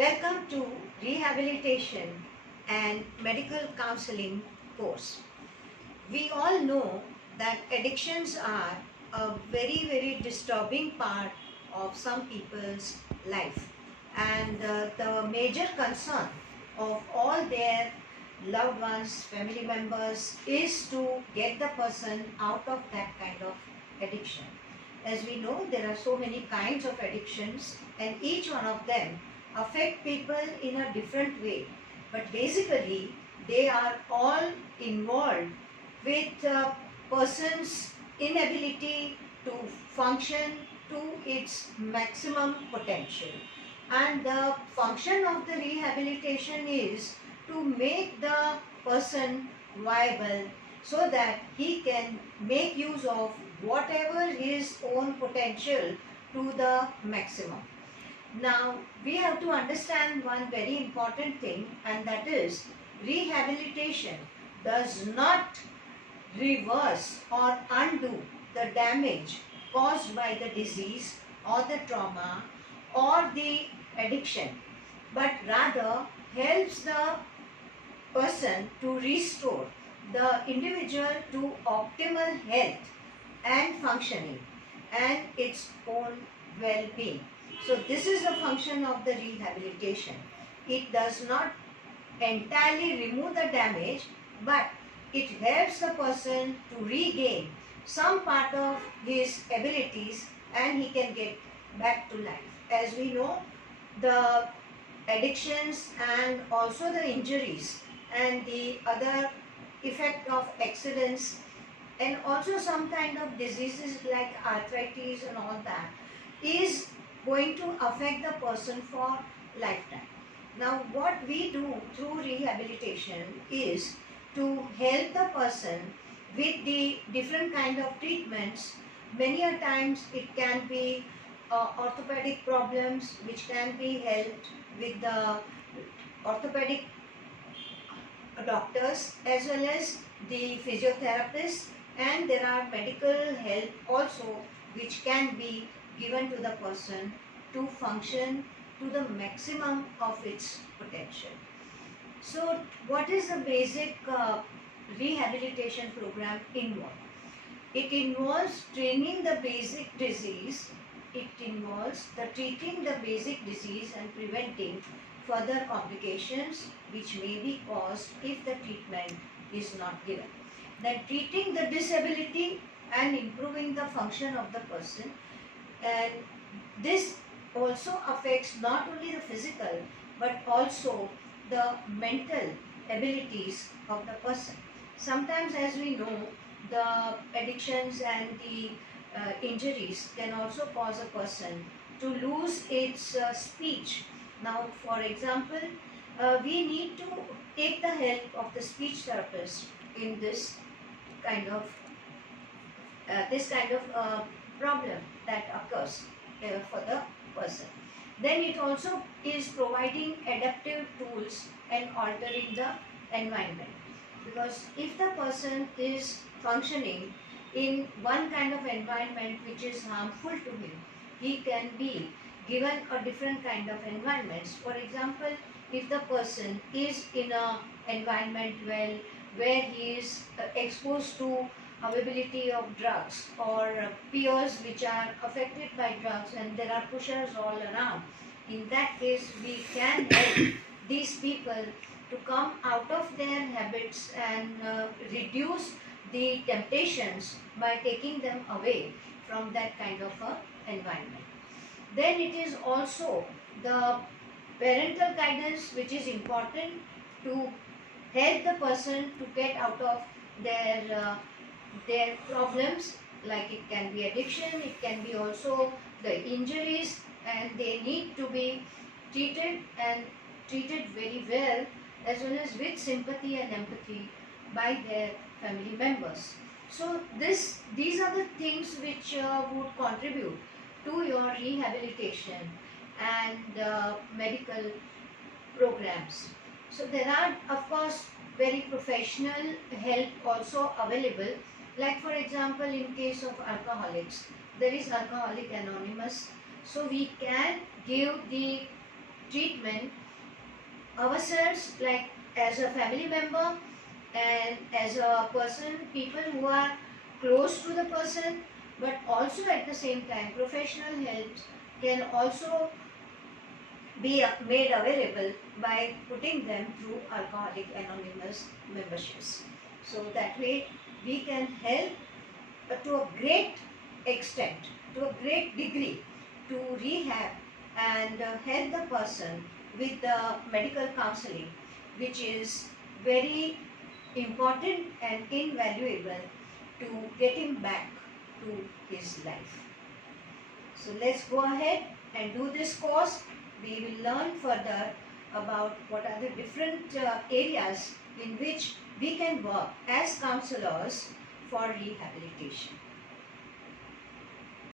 Welcome to Rehabilitation and Medical Counseling course. We all know that addictions are a very disturbing part of some people's life, and the major concern of all their loved ones, family members is to get the person out of that kind of addiction. As we know, there are so many kinds of addictions and each one of them affect people in a different way, but basically they are all involved with a person's inability to function to its maximum potential. And the function of the rehabilitation is to make the person viable so that he can make use of whatever his own potential to the maximum. Now, we have to understand one very important thing, and that is rehabilitation does not reverse or undo the damage caused by the disease or the trauma or the addiction, but rather helps the person to restore the individual to optimal health and functioning and its own well-being. So this is the function of the rehabilitation. It does not entirely remove the damage, but it helps the person to regain some part of his abilities and he can get back to life. As we know, the addictions and also the injuries and the other effect of accidents and also some kind of diseases like arthritis and all that is going to affect the person for lifetime. Now what we do through rehabilitation is to help the person with the different kind of treatments. Many a times it can be orthopedic problems which can be helped with the orthopedic doctors as well as the physiotherapists, and there are medical help also which can be given to the person to function to the maximum of its potential. So what is the basic rehabilitation program involve? It involves training the basic disease, it involves the treating the basic disease and preventing further complications which may be caused if the treatment is not given. Then treating the disability and improving the function of the person, and this also affects not only the physical but also the mental abilities of the person. Sometimes, as we know, the addictions and the injuries can also cause a person to lose its speech. Now, for example, we need to take the help of the speech therapist in this kind of problem that occurs for the person. Then it also is providing adaptive tools and altering the environment, because if the person is functioning in one kind of environment which is harmful to him, he can be given a different kind of environments. For example, if the person is in a environment where he is exposed to availability of drugs or peers which are affected by drugs and there are pushers all around, in that case we can help these people to come out of their habits and reduce the temptations by taking them away from that kind of environment. Then it is also the parental guidance which is important to help the person to get out of their problems, like it can be addiction, it can be also the injuries, and they need to be treated and treated very well as well as with sympathy and empathy by their family members. So these are the things which would contribute to your rehabilitation and medical programs. So there are of course very professional help also available, like for example in case of alcoholics there is Alcoholic Anonymous, so we can give the treatment ourselves, like as a family member and as a person, people who are close to the person, but also at the same time professional help can also be made available by putting them through Alcoholic Anonymous memberships. So that way we can help to a great extent, to a great degree, to rehab and help the person with the medical counseling, which is very important and invaluable to get him back to his life. So let's go ahead and do this course. We will learn further about what are the different areas in which we can work as counselors for rehabilitation.